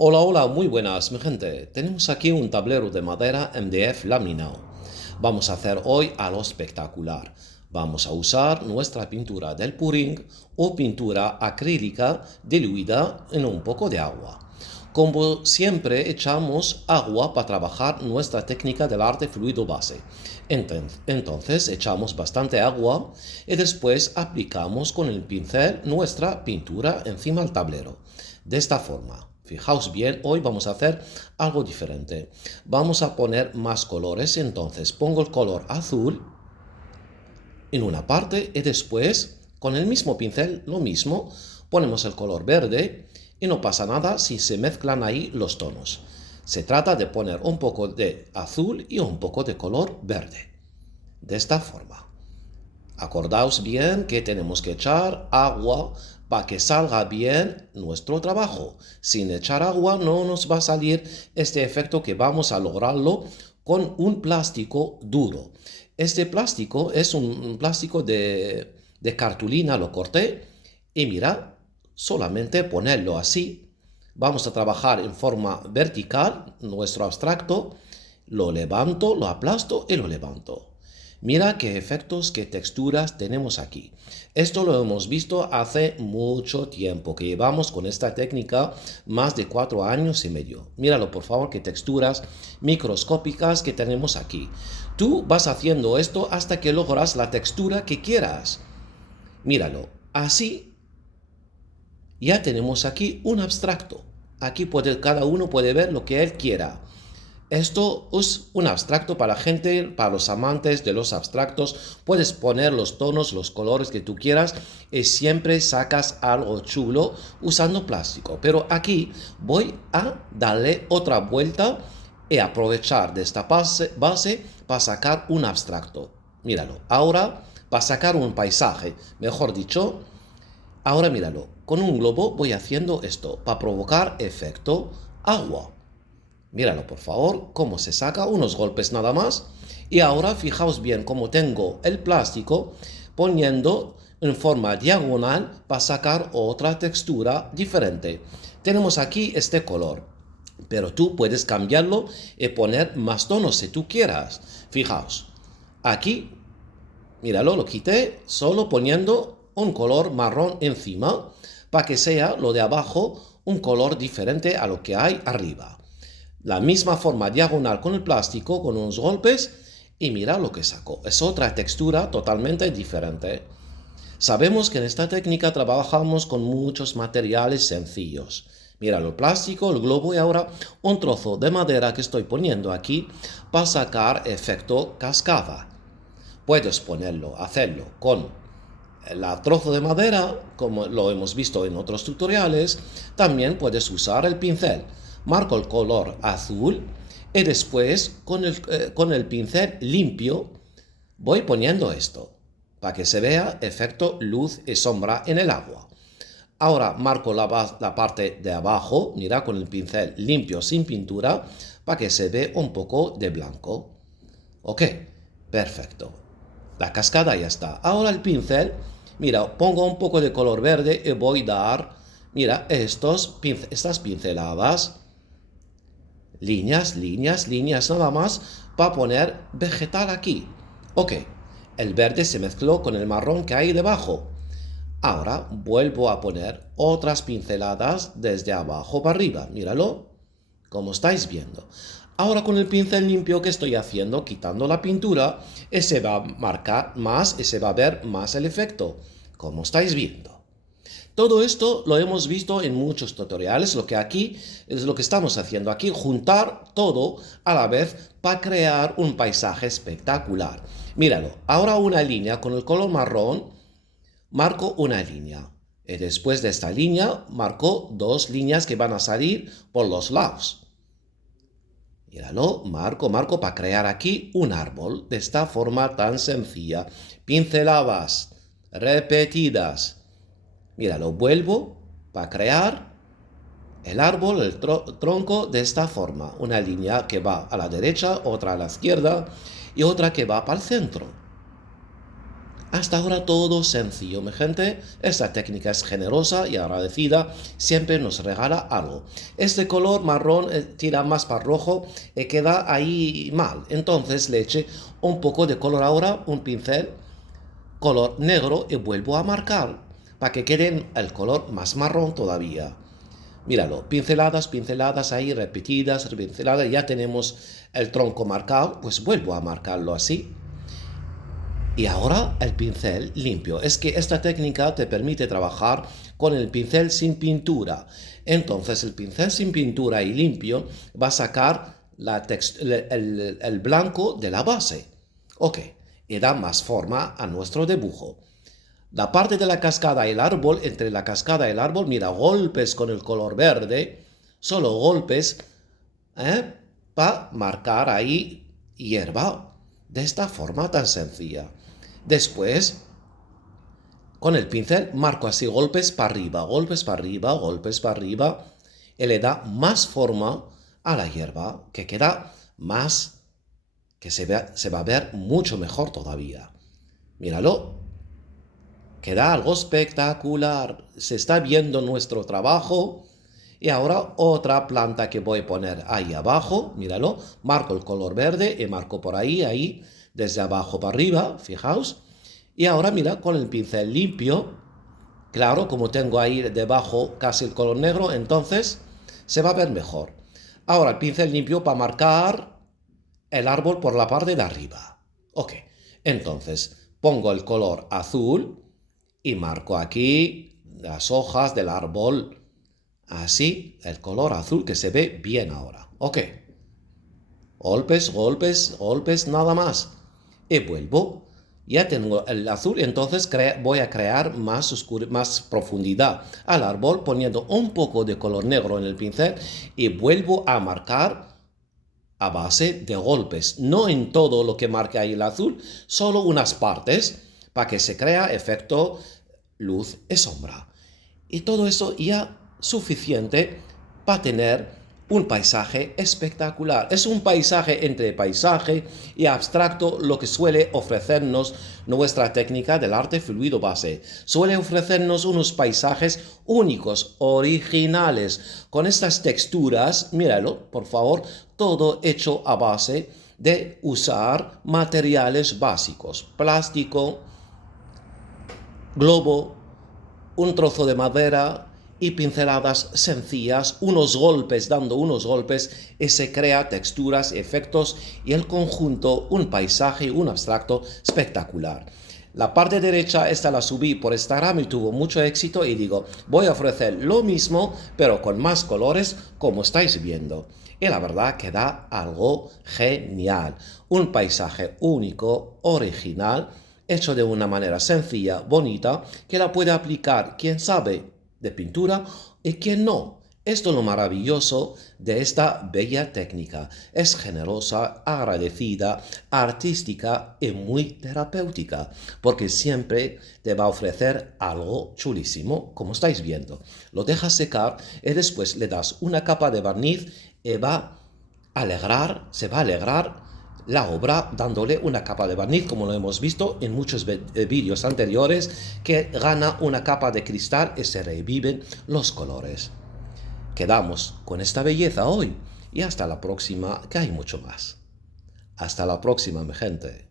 Hola, hola, muy buenas, mi gente. Tenemos aquí un tablero de madera MDF laminado. Vamos a hacer hoy algo espectacular. Vamos a usar nuestra pintura del purín o pintura acrílica diluida en un poco de agua. Como siempre, echamos agua para trabajar nuestra técnica del arte fluido base. Entonces, echamos bastante agua y después aplicamos con el pincel nuestra pintura encima del tablero. De esta forma. Fijaos bien, hoy vamos a hacer algo diferente. Vamos a poner más colores, entonces pongo el color azul en una parte y después con el mismo pincel, lo mismo, ponemos el color verde y no pasa nada si se mezclan ahí los tonos. Se trata de poner un poco de azul y un poco de color verde. De esta forma. Acordaos bien que tenemos que echar agua para que salga bien nuestro trabajo. Sin echar agua no nos va a salir este efecto que vamos a lograrlo con un plástico duro. Este plástico es un plástico de cartulina, lo corté y mira, solamente ponerlo así. Vamos a trabajar en forma vertical nuestro abstracto. Lo levanto, lo aplasto y lo levanto. Mira qué efectos, qué texturas tenemos aquí. Esto lo hemos visto hace mucho tiempo, que llevamos con esta técnica más de 4 años y medio. Míralo, por favor, qué texturas microscópicas que tenemos aquí. Tú vas haciendo esto hasta que logras la textura que quieras. Míralo, así ya tenemos aquí un abstracto. Aquí cada uno puede ver lo que él quiera. Esto es un abstracto para la gente, para los amantes de los abstractos. Puedes poner los tonos, los colores que tú quieras y siempre sacas algo chulo usando plástico. Pero aquí voy a darle otra vuelta y aprovechar de esta base para sacar un abstracto. Míralo. Ahora, para sacar un paisaje, mejor dicho, ahora míralo. Con un globo voy haciendo esto para provocar efecto agua. Míralo, por favor, cómo se saca, unos golpes nada más. Y ahora fijaos bien cómo tengo el plástico poniendo en forma diagonal para sacar otra textura diferente. Tenemos aquí este color, pero tú puedes cambiarlo y poner más tonos si tú quieras. Fijaos, aquí, míralo, lo quité solo poniendo un color marrón encima para que sea lo de abajo un color diferente a lo que hay arriba. La misma forma diagonal con el plástico, con unos golpes, y mira lo que sacó. Es otra textura totalmente diferente. Sabemos que en esta técnica trabajamos con muchos materiales sencillos. Mira el plástico, el globo y ahora un trozo de madera que estoy poniendo aquí para sacar efecto cascada. Puedes hacerlo con el trozo de madera, como lo hemos visto en otros tutoriales. También puedes usar el pincel. Marco el color azul y después con el pincel limpio voy poniendo esto para que se vea efecto luz y sombra en el agua. Ahora marco la parte de abajo, mira, con el pincel limpio sin pintura para que se vea un poco de blanco. Ok, perfecto. La cascada ya está. Ahora el pincel, mira, pongo un poco de color verde y voy a dar, mira, estas pinceladas. Líneas, líneas, líneas nada más para poner vegetal aquí. Ok, el verde se mezcló con el marrón que hay debajo. Ahora vuelvo a poner otras pinceladas desde abajo para arriba. Míralo, como estáis viendo. Ahora con el pincel limpio que estoy haciendo, quitando la pintura, se va a marcar más y se va a ver más el efecto, como estáis viendo. Todo esto lo hemos visto en muchos tutoriales, lo que aquí es lo que estamos haciendo aquí, juntar todo a la vez para crear un paisaje espectacular. Míralo, ahora una línea con el color marrón, marco una línea. Y después de esta línea, marco dos líneas que van a salir por los lados. Míralo, marco para crear aquí un árbol de esta forma tan sencilla. Pinceladas repetidas. Mira, lo vuelvo para crear el árbol, el tronco de esta forma. Una línea que va a la derecha, otra a la izquierda y otra que va para el centro. Hasta ahora todo sencillo, mi gente. Esta técnica es generosa y agradecida. Siempre nos regala algo. Este color marrón tira más para rojo y queda ahí mal. Entonces le eché un poco de color ahora, un pincel color negro y vuelvo a marcar para que quede el color más marrón todavía. Míralo, pinceladas, pinceladas ahí repetidas, pinceladas. Ya tenemos el tronco marcado, pues vuelvo a marcarlo así. Y ahora el pincel limpio. Es que esta técnica te permite trabajar con el pincel sin pintura. Entonces el pincel sin pintura y limpio va a sacar el blanco de la base. Ok, y da más forma a nuestro dibujo. La parte de la cascada y el árbol, entre la cascada y el árbol, mira, golpes con el color verde, solo golpes, para marcar ahí hierba, de esta forma tan sencilla. Después, con el pincel, marco así golpes para arriba, golpes para arriba, golpes para arriba, y le da más forma a la hierba, que queda más, que se va a ver mucho mejor todavía. Míralo. Queda algo espectacular. Se está viendo nuestro trabajo. Y ahora otra planta que voy a poner ahí abajo. Míralo. Marco el color verde y marco por ahí, desde abajo para arriba. Fijaos. Y ahora mira, con el pincel limpio. Claro, como tengo ahí debajo casi el color negro, entonces se va a ver mejor. Ahora el pincel limpio para marcar el árbol por la parte de arriba. Ok. Entonces pongo el color azul. Y marco aquí las hojas del árbol. Así, el color azul que se ve bien ahora. Ok. Golpes, golpes, golpes, nada más. Y vuelvo. Ya tengo el azul, entonces voy a crear más profundidad al árbol poniendo un poco de color negro en el pincel y vuelvo a marcar a base de golpes. No en todo lo que marque ahí el azul, solo unas partes para que se crea efecto luz y sombra. Y todo eso ya suficiente para tener un paisaje espectacular. Es un paisaje entre paisaje y abstracto lo que suele ofrecernos nuestra técnica del arte fluido base. Suele ofrecernos unos paisajes únicos, originales, con estas texturas. Míralo, por favor, todo hecho a base de usar materiales básicos. Plástico, globo, un trozo de madera y pinceladas sencillas, dando unos golpes y se crea texturas, efectos y el conjunto, un paisaje, un abstracto espectacular. La parte derecha, esta la subí por Instagram y tuvo mucho éxito y digo, voy a ofrecer lo mismo pero con más colores como estáis viendo. Y la verdad que da algo genial, un paisaje único, original, hecho de una manera sencilla, bonita, que la puede aplicar quien sabe de pintura y quien no. Esto es lo maravilloso de esta bella técnica. Es generosa, agradecida, artística y muy terapéutica, porque siempre te va a ofrecer algo chulísimo, como estáis viendo. Lo dejas secar y después le das una capa de barniz y se va a alegrar la obra dándole una capa de barniz, como lo hemos visto en muchos vídeos anteriores, que gana una capa de cristal y se reviven los colores. Quedamos con esta belleza hoy y hasta la próxima, que hay mucho más. Hasta la próxima, mi gente.